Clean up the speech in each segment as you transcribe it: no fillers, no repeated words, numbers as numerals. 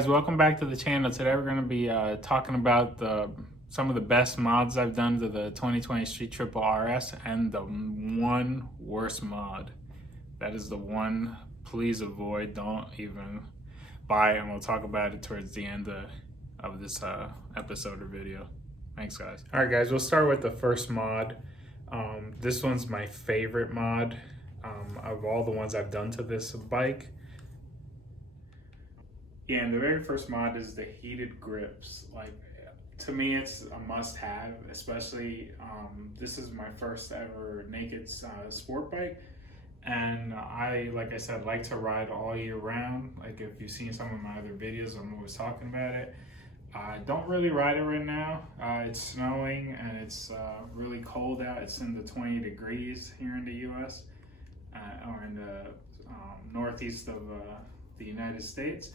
guys, welcome back to the channel. Today we're going to be talking about some of the best mods I've done to the 2020 Street Triple RS and the one worst mod. That is the one please avoid, don't even buy it, and we'll talk about it towards the end of this episode or video. Thanks guys. Alright guys, we'll start with the first mod. This one's my favorite mod of all the ones I've done to this bike. Yeah, and the very first mod is the heated grips. Like, to me, it's a must-have, especially this is my first ever naked sport bike, and like I said, like to ride all year round. Like, if you've seen some of my other videos, I'm always talking about it. I don't really ride it right now. It's snowing and it's really cold out. It's in the 20 degrees here in the U.S. Or in the northeast of the United States.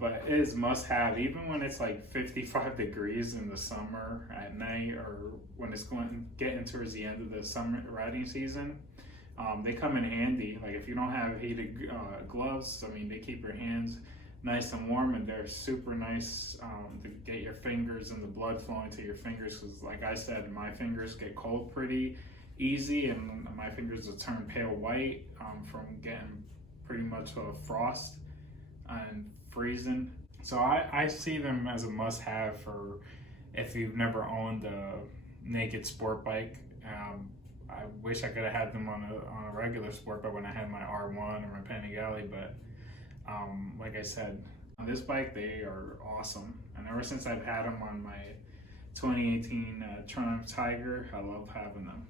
But it is must have, even when it's like 55 degrees in the summer at night, or when it's getting towards the end of the summer riding season. They come in handy. Like, if you don't have heated gloves, I mean, they keep your hands nice and warm, and they're super nice to get your fingers and the blood flowing to your fingers, because like I said, my fingers get cold pretty easy, and my fingers will turn pale white from getting pretty much frost and freezing. So I see them as a must-have for if you've never owned a naked sport bike. I wish I could have had them on a regular sport bike when I had my R1 or my Panigale, but like I said, on this bike they are awesome, and ever since I've had them on my 2018 Triumph Tiger, I love having them.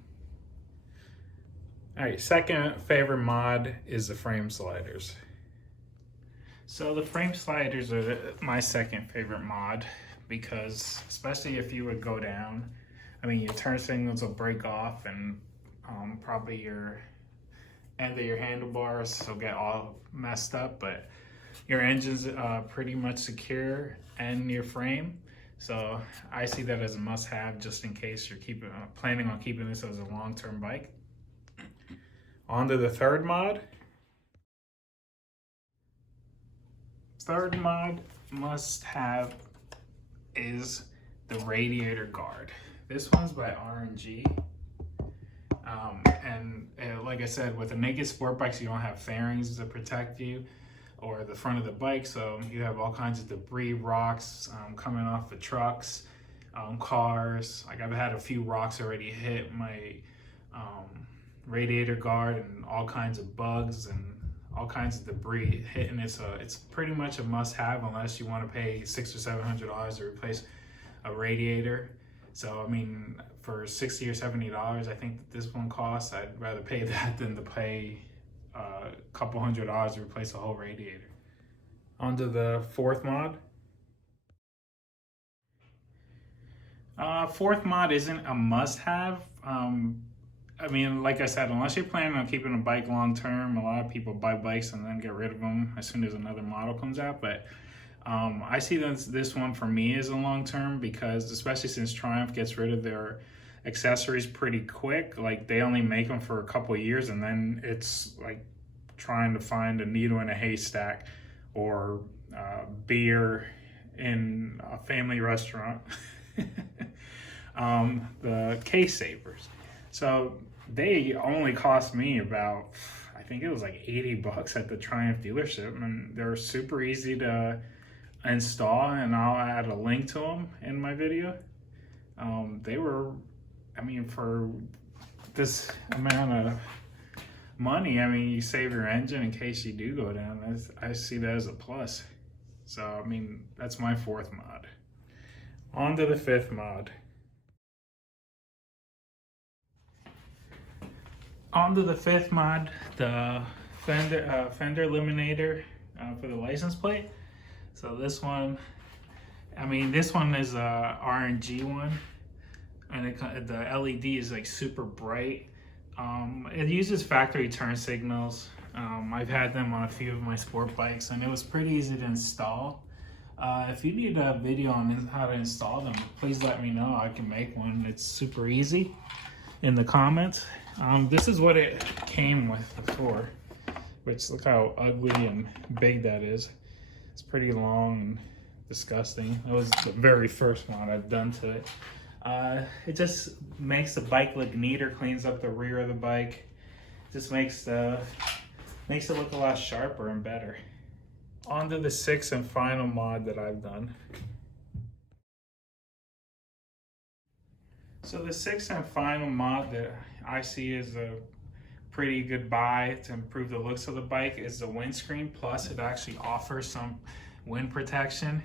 All right, second favorite mod is the frame sliders. So the frame sliders are my second favorite mod, because especially if you would go down, I mean, your turn signals will break off, and probably your end of your handlebars will get all messed up, but your engine's pretty much secure, and your frame. So I see that as a must-have, just in case you're planning on keeping this as a long-term bike. On to the third mod. Third mod must-have is the Radiator guard. This one's by R&G. Like I said, with the naked sport bikes, you don't have fairings to protect you or the front of the bike, so you have all kinds of debris, rocks coming off the trucks, cars. Like, I've had a few rocks already hit my radiator guard, and all kinds of bugs and all kinds of debris hitting it. So it's pretty much a must-have, unless you want to pay $600 or $700 to replace a radiator. So I mean, for $60 or $70, I think that this one costs, I'd rather pay that than to pay a couple $100 to replace a whole radiator. On to the fourth mod. Fourth mod isn't a must-have. I mean, like I said, unless you're planning on keeping a bike long term, a lot of people buy bikes and then get rid of them as soon as another model comes out. But I see this one for me as a long term, because especially since Triumph gets rid of their accessories pretty quick, like they only make them for a couple of years, and then it's like trying to find a needle in a haystack, or beer in a family restaurant. The case savers. So they only cost me about, I think it was like 80 bucks at the Triumph dealership, and they're super easy to install, and I'll add a link to them in my video. They were, I mean, for this amount of money, I mean, you save your engine in case you do go down. I see that as a plus. So, I mean, that's my fourth mod. On to the fifth mod. On to the fifth mod, the Fender eliminator for the license plate. So this one, I mean, this one is a R&G one, and the LED is like super bright. It uses factory turn signals. I've had them on a few of my sport bikes, and it was pretty easy to install. If you need a video on how to install them, please let me know. I can make one. It's super easy. In the comments. This is what it came with before, which look how ugly and big that is. It's pretty long and disgusting. That was the very first mod I've done to it. It just makes the bike look neater, cleans up the rear of the bike. Just makes it look a lot sharper and better. On to the sixth and final mod that I've done. So the sixth and final mod that I see as a pretty good buy to improve the looks of the bike is the windscreen. Plus, it actually offers some wind protection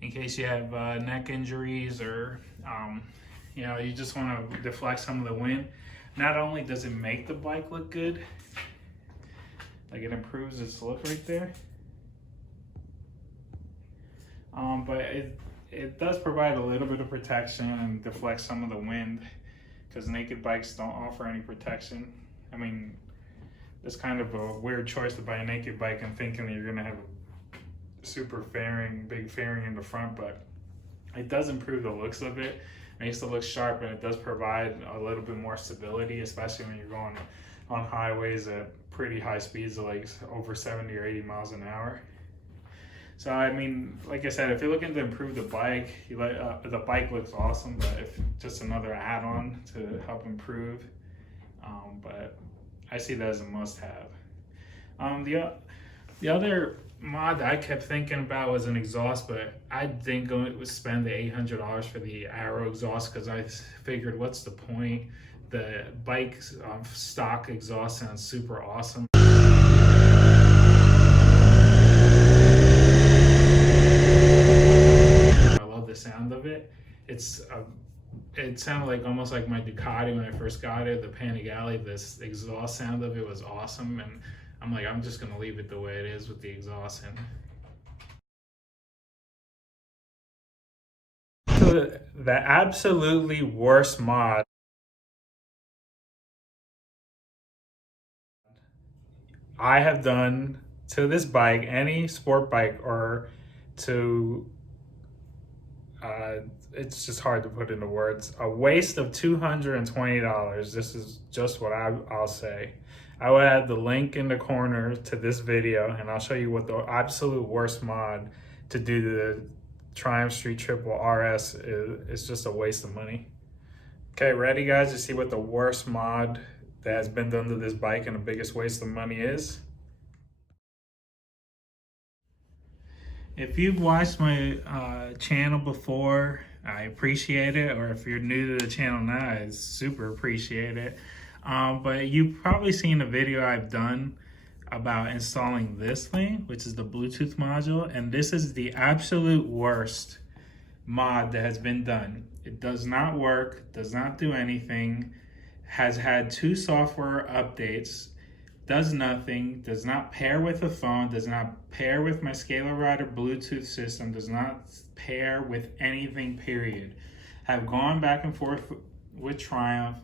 in case you have neck injuries or you just want to deflect some of the wind. Not only does it make the bike look good, like it improves its look right there, but it does provide a little bit of protection and deflect some of the wind, because naked bikes don't offer any protection. I mean, it's kind of a weird choice to buy a naked bike and thinking that you're gonna have a super big fairing in the front, but it does improve the looks of it. It makes it look sharp, and it does provide a little bit more stability, especially when you're going on highways at pretty high speeds of like over 70 or 80 miles an hour. So I mean, like I said, if you're looking to improve the bike, the bike looks awesome, but if just another add-on to help improve, but I see that as a must-have. The other mod that I kept thinking about was an exhaust, but I didn't go spend the $800 for the Arrow exhaust, because I figured, what's the point? The bike's stock exhaust sounds super awesome. I love the sound of it. It sounded like almost like my Ducati when I first got it, the Panigale. This exhaust sound of it was awesome, and I'm like, I'm just gonna leave it the way it is with the exhaust in. So the absolutely worst mod I have done to this bike, any sport bike, or to it's just hard to put into words. A waste of $220. This is just what I'll say. I will add the link in the corner to this video, and I'll show you what the absolute worst mod to do to the Triumph Street Triple RS is. It's just a waste of money. Okay, ready guys to see what the worst mod that has been done to this bike and the biggest waste of money is? If you've watched my channel before, I appreciate it. Or if you're new to the channel now, I super appreciate it. But you've probably seen a video I've done about installing this thing, which is the Bluetooth module. And this is the absolute worst mod that has been done. It does not work, does not do anything, has had 2 software updates, does nothing, does not pair with a phone, does not pair with my Scalar Rider Bluetooth system, does not pair with anything, period. Have gone back and forth with Triumph.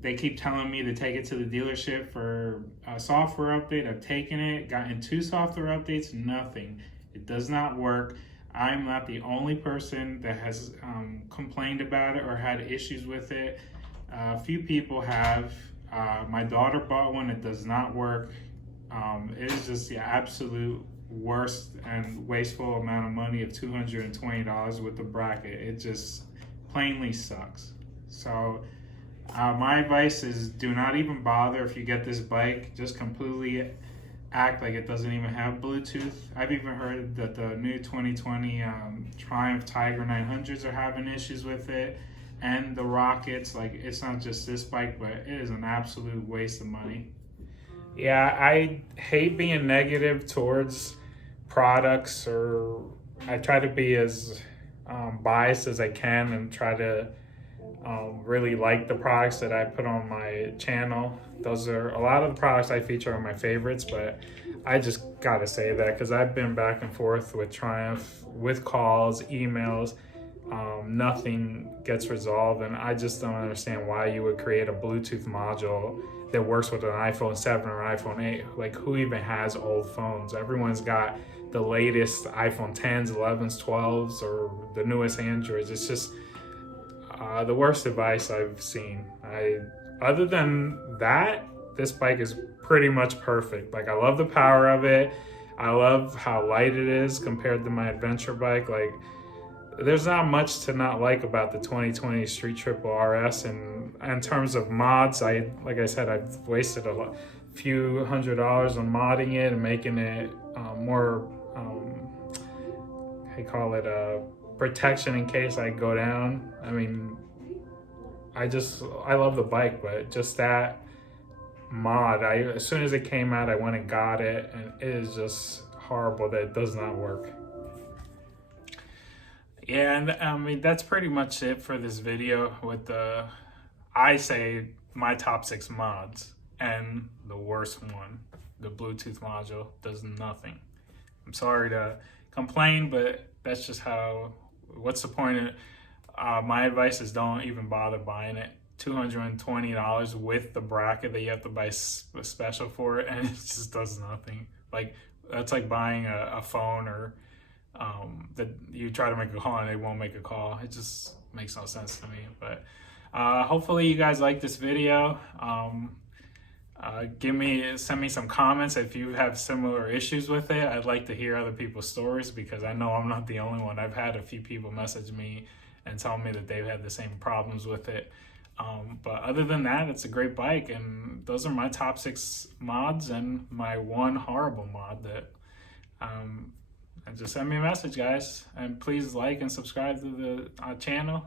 They keep telling me to take it to the dealership for a software update. I've taken it, gotten 2 software updates, nothing. It does not work. I'm not the only person that has complained about it or had issues with it. A few people have. My daughter bought one, it does not work. It is just the absolute worst and wasteful amount of money of $220 with the bracket. It just plainly sucks. So my advice is, do not even bother if you get this bike. Just completely act like it doesn't even have Bluetooth. I've even heard that the new 2020 Triumph Tiger 900s are having issues with it, and the Rockets. Like, it's not just this bike, but it is an absolute waste of money. Yeah, I hate being negative towards products, or I try to be as biased as I can and try to really like the products that I put on my channel. Those are a lot of the products I feature are my favorites, but I just gotta say that because I've been back and forth with Triumph with calls, emails. Nothing gets resolved, and I just don't understand why you would create a Bluetooth module that works with an iPhone 7 or iPhone 8. Like, who even has old phones? Everyone's got the latest iPhone 10s, 11s, 12s, or the newest Androids. It's just the worst device I've seen. Other than that, this bike is pretty much perfect. Like, I love the power of it. I love how light it is compared to my adventure bike. Like, there's not much to not like about the 2020 Street Triple RS. And in terms of mods, like I said, I've wasted few $100s on modding it and making it more, I call it a protection in case I go down. I mean, I love the bike, but just that mod, as soon as it came out, I went and got it, and it is just horrible that it does not work. Yeah, and I mean, that's pretty much it for this video with I say my top 6 mods, and the worst one, the Bluetooth module, does nothing. I'm sorry to complain, but that's just what's the point of it? My advice is don't even bother buying it. $220 with the bracket that you have to buy special for it, and it just does nothing. Like, that's like buying a phone or that you try to make a call and it won't make a call. It just makes no sense to me. But hopefully you guys like this video. Send me some comments if you have similar issues with it. I'd like to hear other people's stories, because I know I'm not the only one. I've had a few people message me and tell me that they've had the same problems with it. But other than that, it's a great bike, and those are my top 6 mods and my one horrible mod that and just send me a message, guys, and please like and subscribe to the channel.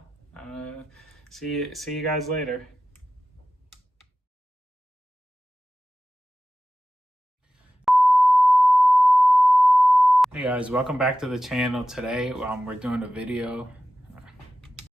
See you guys later. Hey guys, welcome back to the channel. Today we're doing a video